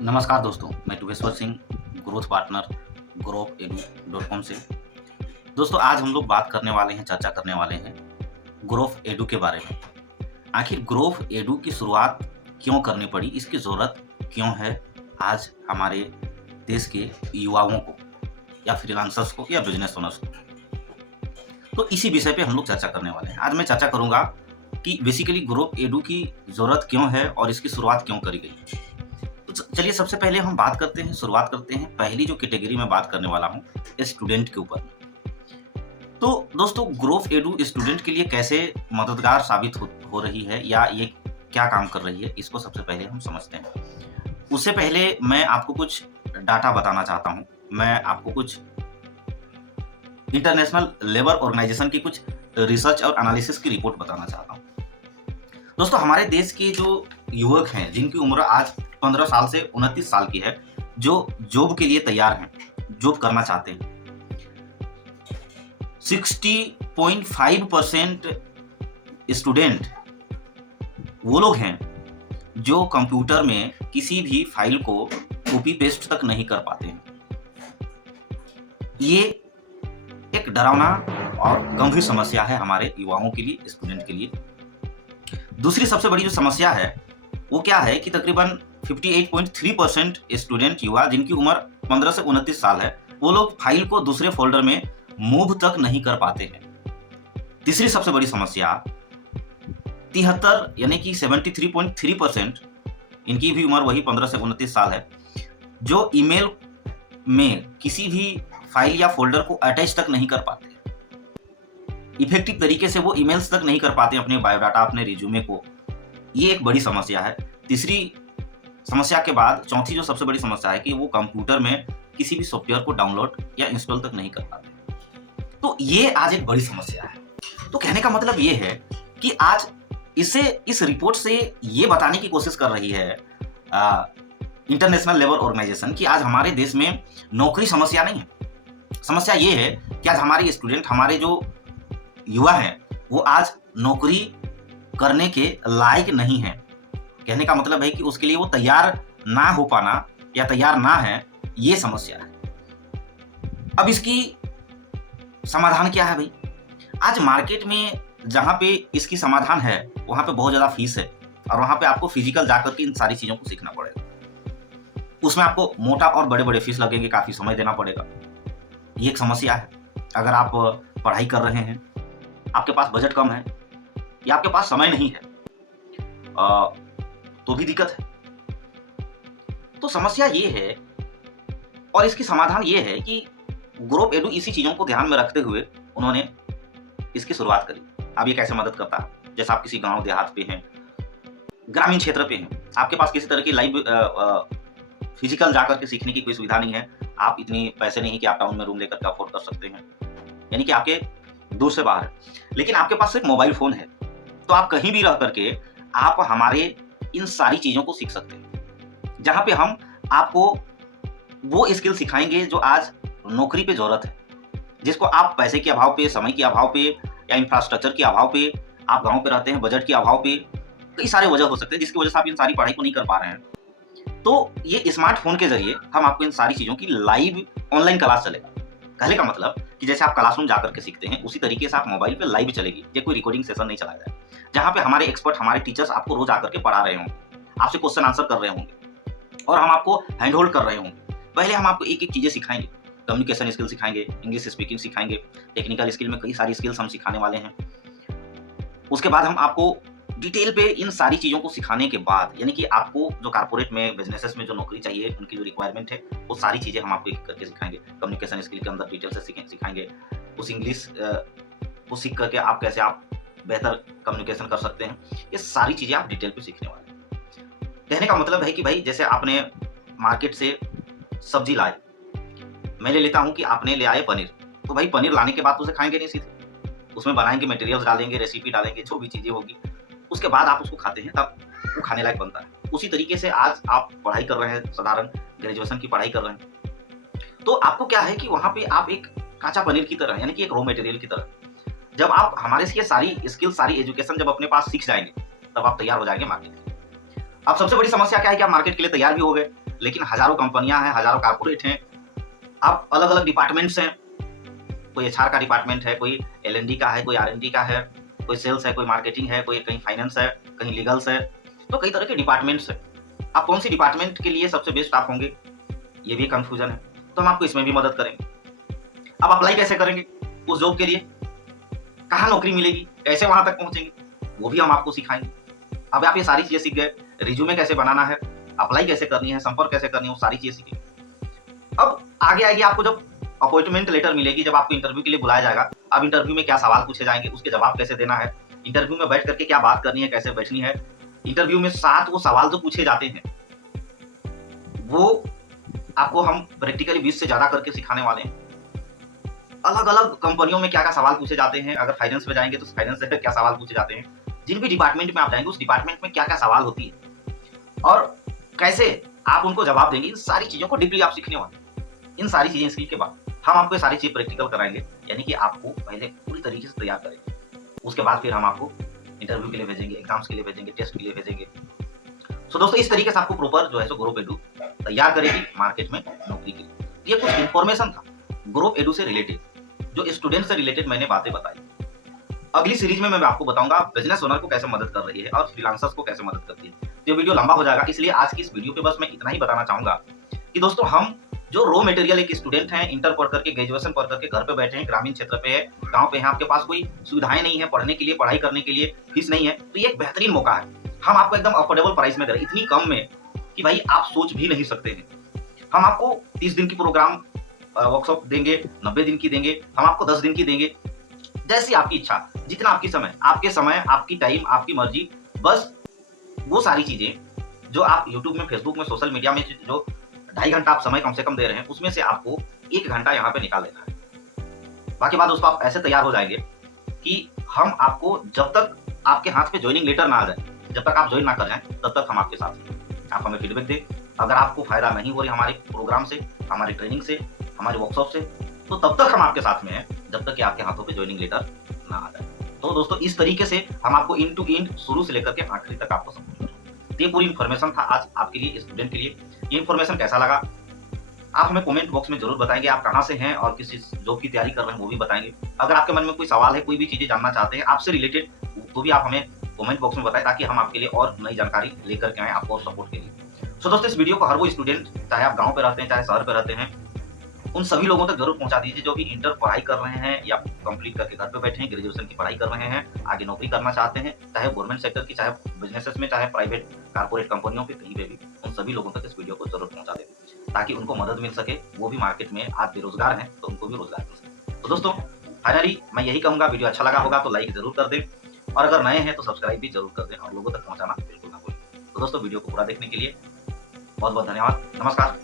नमस्कार दोस्तों, मैं टुगेश्वर सिंह, ग्रोथ पार्टनर growth.edu.com से। दोस्तों, आज हम लोग बात करने वाले हैं, चर्चा करने वाले हैं ग्रोथ एडू के बारे में। आखिर ग्रोथ एडू की शुरुआत क्यों करनी पड़ी, इसकी ज़रूरत क्यों है आज हमारे देश के युवाओं को या फ्रीलांसर्स को या बिजनेस ओनर्स को। तो इसी विषय पे हम लोग चर्चा करने वाले हैं। आज मैं चर्चा करूंगा कि बेसिकली ग्रोथ एडू की ज़रूरत क्यों है और इसकी शुरुआत क्यों करी गई। तो चलिए सबसे पहले हम बात करते हैं, शुरुआत करते हैं पहली जो कैटेगरी में बात करने वाला हूँ, स्टूडेंट के ऊपर। तो दोस्तों, ग्रोथ एडू स्टूडेंट के लिए कैसे मददगार साबित हो रही है या ये क्या काम कर रही है, इसको सबसे पहले हम समझते हैं। उससे पहले मैं आपको कुछ डाटा बताना चाहता हूँ। मैं आपको कुछ इंटरनेशनल लेबर ऑर्गेनाइजेशन की कुछ रिसर्च और एनालिसिस की रिपोर्ट बताना चाहता हूँ। दोस्तों, हमारे देश के जो युवक हैं जिनकी उम्र आज 15 साल से 29 साल की है, जो जॉब के लिए तैयार हैं, जॉब करना चाहते हैं, 60.5% स्टूडेंट वो लोग हैं जो कंप्यूटर में किसी भी फाइल को कॉपी पेस्ट तक नहीं कर पाते हैं। ये एक डरावना और गंभीर समस्या है हमारे युवाओं के लिए, स्टूडेंट के लिए। दूसरी सबसे बड़ी जो समस्या है वो क्या है कि तकरीबन 58.3% स्टूडेंट युवा जिनकी उम्र 15 से 29 साल है, वो लोग फाइल को दूसरे फोल्डर में मूव तक नहीं कर पाते हैं। तीसरी सबसे बड़ी समस्या 73 यानी कि 73.3%, इनकी भी उम्र वही 15 से 29 साल है, जो ईमेल में किसी भी फाइल या फोल्डर को अटैच तक नहीं कर पाते, इफेक्टिव तरीके से वो ईमेल्स तक नहीं कर पाते अपने बायोडाटा, अपने रिज्यूमे को। ये एक बड़ी समस्या है। तीसरी समस्या के बाद चौथी जो सबसे बड़ी समस्या है कि वो कंप्यूटर में किसी भी सॉफ्टवेयर को डाउनलोड या इंस्टॉल तक नहीं कर पाते। तो ये आज एक बड़ी समस्या है। तो कहने का मतलब ये है कि आज इस रिपोर्ट से ये बताने की कोशिश कर रही है इंटरनेशनल लेबर ऑर्गेनाइजेशन कि आज हमारे देश में नौकरी समस्या नहीं है। समस्या ये है कि आज हमारे स्टूडेंट, हमारे जो युवा हैं, वो आज नौकरी करने के लायक नहीं है। कहने का मतलब है कि उसके लिए वो तैयार ना हो पाना या तैयार ना है, ये समस्या है। अब इसकी समाधान क्या है भाई? आज मार्केट में जहाँ पे इसकी समाधान है वहाँ पे बहुत ज़्यादा फीस है और वहाँ पे आपको फिजिकल जाकर के इन सारी चीज़ों को सीखना पड़ेगा। उसमें आपको मोटा और बड़े बड़े फीस लगेंगे, काफ़ी समय देना पड़ेगा। ये एक समस्या है। अगर आप पढ़ाई कर रहे हैं, आपके पास बजट कम है या आपके पास समय नहीं है, तो भी दिक्कत है। तो समस्या ये है और इसकी समाधान ये है कि ग्रोथ एडू इसी चीज़ों को ध्यान में रखते हुए उन्होंने इसकी शुरुआत करी। अब ये कैसे मदद करता है? जैसे आप किसी गांव देहात पे हैं, ग्रामीण क्षेत्र पे हैं, आपके पास किसी तरह की लाइव फिजिकल जाकर के सीखने की कोई सुविधा नहीं है, आप इतनी पैसे नहीं कि आप टाउन में रूम लेकर के अफोर्ड कर सकते हैं, यानी कि आपके दूर से बाहर है, लेकिन आपके पास सिर्फ मोबाइल फोन है, तो आप कहीं भी रह करके आप हमारे इन सारी चीज़ों को सीख सकते हैं, जहाँ पे हम आपको वो स्किल सिखाएंगे जो आज नौकरी पे ज़रूरत है, जिसको आप पैसे के अभाव पे, समय के अभाव पे या इंफ्रास्ट्रक्चर के अभाव पे, आप गाँव पे रहते हैं, बजट के अभाव पे, कई सारे वजह हो सकते हैं जिसकी वजह से आप इन सारी पढ़ाई को नहीं कर पा रहे हैं। तो ये स्मार्टफोन के जरिए हम आपको इन सारी चीज़ों की लाइव ऑनलाइन क्लास चलेगा। कहने का मतलब कि जैसे आप क्लासरूम जाकर के सीखते हैं, उसी तरीके से आप मोबाइल पे लाइव चलेगी। ये कोई रिकॉर्डिंग सेशन नहीं चलाया जाए, जहाँ पे हमारे एक्सपर्ट, हमारे टीचर्स आपको रोज आकर के पढ़ा रहे होंगे, आपसे क्वेश्चन आंसर कर रहे होंगे और हम आपको हैंड होल्ड कर रहे होंगे। पहले हम आपको एक एक चीज़ें सिखाएंगे, कम्युनिकेशन स्किल सिखाएंगे, इंग्लिश स्पीकिंग सिखाएंगे, टेक्निकल स्किल में कई सारी स्किल्स हम सिखाने वाले हैं। उसके बाद हम आपको डिटेल पे इन सारी चीज़ों को सिखाने के बाद, यानी कि आपको जो कॉर्पोरेट में, बिजनेसेस में जो नौकरी चाहिए, उनकी जो रिक्वायरमेंट है, वो सारी चीज़ें हम आपको एक करके सिखाएंगे। कम्युनिकेशन स्किल के अंदर डिटेल से सिखाएंगे। उस इंग्लिश को सीख करके आप कैसे आप बेहतर कम्युनिकेशन कर सकते हैं, ये सारी चीज़ें आप डिटेल पे सीखने वाले हैं। कहने का मतलब है कि भाई जैसे आपने मार्केट से सब्जी लाए, मैं ले लेता हूँ कि आपने ले आए पनीर, तो भाई पनीर लाने के बाद तो उसे खाएंगे नहीं सीधे, उसमें बनाएंगे, मटेरियल्स डालेंगे, रेसिपी डालेंगे, जो भी चीज़ें होगी, उसके बाद आप उसको खाते हैं, तब वो खाने लायक बनता है। उसी तरीके से आज आप पढ़ाई कर रहे हैं, साधारण ग्रेजुएशन की पढ़ाई कर रहे हैं, तो आपको क्या है कि वहाँ पे आप एक काचा पनीर की तरह, यानी कि एक रॉ मटेरियल की तरह, जब आप हमारे से ये सारी स्किल, सारी एजुकेशन जब अपने पास सीख जाएंगे, तब आप तैयार हो जाएंगे मार्केट के लिए। अब सबसे बड़ी समस्या क्या है कि आप मार्केट के लिए तैयार भी हो गए, लेकिन हज़ारों कंपनियाँ हैं, हज़ारों कॉर्पोरेट हैं। अब अलग-अलग डिपार्टमेंट्स हैं, कोई एचआर का डिपार्टमेंट है, कोई एल&डी का है, कोई आर&डी का है, कोई सेल्स है, कोई मार्केटिंग है, कोई कहीं फाइनेंस है, कहीं लीगल्स है, तो कई तरह के डिपार्टमेंट्स हैं। आप कौन सी डिपार्टमेंट के लिए सबसे बेस्ट आप होंगे, ये भी कन्फ्यूजन है, तो हम आपको इसमें भी मदद करेंगे। आप अप्लाई कैसे करेंगे उस जॉब के लिए, कहाँ नौकरी मिलेगी, कैसे वहाँ तक पहुँचेंगे, वो भी हम आपको सिखाएँगे। अब आप ये सारी चीज़ें सीख गए, रिज्यूमे कैसे बनाना है, अप्लाई कैसे करनी है, संपर्क कैसे करनी है, वो सारी चीज़ें सीखेंगे। अब आगे आएगी आपको जब अपॉइंटमेंट लेटर मिलेगी, जब आपको इंटरव्यू के लिए बुलाया जाएगा, अब इंटरव्यू में क्या सवाल पूछे जाएँगे, उसके जवाब कैसे देना है, इंटरव्यू में बैठ करके क्या बात करनी है, कैसे बैठनी है, इंटरव्यू में 7 वो सवाल जो पूछे जाते हैं, वो आपको हम प्रैक्टिकली 20 से ज़्यादा करके सिखाने वाले हैं। अलग-अलग कंपनियों में क्या-क्या सवाल पूछे जाते हैं, अगर फाइनेंस में जाएँगे तो फाइनेंस से क्या सवाल पूछे जाते हैं, जिन भी डिपार्टमेंट में आप जाएँगे, उस डिपार्टमेंट में क्या-क्या सवाल होती है और कैसे आप उनको जवाब देंगे, इन सारी चीज़ों को डीपली आप सीखने वाले हैं। इन सारी चीज़ें सीख के बाद हम आपको ये सारी चीज़ प्रैक्टिकल कराएँगे, यानी कि आपको पहले पूरी तरीके से तैयार करेंगे। उसके बाद फिर हम आपको इंटरव्यू के लिए भेजेंगे, एग्ज़ाम्स के लिए भेजेंगे, टेस्ट के लिए भेजेंगे। सो दोस्तों इस तरीके से आपको प्रॉपर जो है सो ग्रुप एडू तैयार करेगी मार्केट में नौकरी के लिए। ये कुछ इन्फॉर्मेशन था ग्रुप एडू से रिलेटेड, जो स्टूडेंट से रिलेटेड मैंने बातें बताई। अगली सीरीज में मैं आपको बताऊंगा बिजनेस ओनर को कैसे मदद कर रही है और फ्रीलांसर्स को कैसे मदद करती है। तो ये वीडियो लंबा हो जाएगा, इसलिए आज की इस वीडियो पे बस मैं इतना ही बताना चाहूंगा कि दोस्तों हम जो रॉ मटेरियल एक स्टूडेंट हैं, इंटर पढ़ करके, ग्रेजुएशन पढ़ करके घर पे बैठे हैं, ग्रामीण क्षेत्र पे है, गाँव पे है, आपके पास कोई सुविधाएं नहीं है पढ़ने के लिए, पढ़ाई करने के लिए, फीस नहीं है, तो ये एक बेहतरीन मौका है। हम आपको एकदम अफोर्डेबल प्राइस में करें, इतनी कम में कि भाई आप सोच भी नहीं सकते हैं। हम आपको 30 दिन की प्रोग्राम वर्कशॉप देंगे, 90 दिन की देंगे, हम आपको 10 दिन की देंगे, जैसी आपकी इच्छा, जितना आपकी समय, आपके समय, आपकी टाइम, आपकी मर्जी, बस वो सारी चीजें जो आप यूट्यूब में, फेसबुक में, सोशल मीडिया में जो 2.5 घंटा आप समय कम से कम दे रहे हैं, उसमें से आपको 1 घंटा यहाँ पे निकाल लेना है। बाकी बात दोस्तों आप ऐसे तैयार हो जाएंगे कि हम आपको जब तक आपके हाथ पे ज्वाइनिंग लेटर ना आ जाए, जब तक आप ज्वाइन ना कर जाएं, तब तक हम आपके साथ हैं। आप हमें फीडबैक दें, अगर आपको फायदा नहीं हो रही हमारे प्रोग्राम से, हमारी ट्रेनिंग से, हमारे वर्कशॉप से, तो तब तक हम आपके साथ में हैं, जब तक कि आपके हाथों पे ज्वाइनिंग लेटर ना आ जाए। तो दोस्तों इस तरीके से हम आपको इंड टू इंड शुरू से लेकर के आखिरी तक आपको समझाएंगे। ये पूरी इन्फॉर्मेशन था आज आपके लिए, स्टूडेंट के लिए। ये इन्फॉर्मेशन कैसा लगा आप हमें कमेंट बॉक्स में जरूर बताएंगे। आप कहाँ से हैं और किस जॉब की तैयारी कर रहे हैं वो भी बताएंगे। अगर आपके मन में कोई सवाल है, कोई भी चीजें जानना चाहते हैं आपसे रिलेटेड, तो भी आप हमें कमेंट बॉक्स में बताएं, ताकि हम आपके लिए और नई जानकारी लेकर के आए आपको और सपोर्ट के लिए। सो दोस्तों इस वीडियो को हर वो स्टूडेंट, चाहे आप गाँव पे रहते हैं, चाहे शहर पे रहते हैं, उन सभी लोगों तक जरूर पहुंचा दीजिए जो भी इंटर पढ़ाई कर रहे हैं या कंप्लीट करके घर पे बैठे हैं, ग्रेजुएशन की पढ़ाई कर रहे हैं, आगे नौकरी करना चाहते हैं, चाहे गवर्नमेंट सेक्टर की, चाहे बिजनेसेस में, चाहे प्राइवेट कारपोरेट कंपनियों पे, कहीं पे भी, उन सभी लोगों तक इस वीडियो को जरूर पहुंचा दें, ताकि उनको मदद मिल सके। वो भी मार्केट में आज बेरोजगार हैं, तो उनको भी रोजगार मिल सके। तो दोस्तों फाइनली मैं यही कहूंगा, वीडियो अच्छा लगा होगा तो लाइक जरूर कर दें, और अगर नए हैं तो सब्सक्राइब भी जरूर कर दें और लोगों तक पहुंचाना बिल्कुल ना भूलें। तो दोस्तों वीडियो को पूरा देखने के लिए बहुत बहुत धन्यवाद। नमस्कार।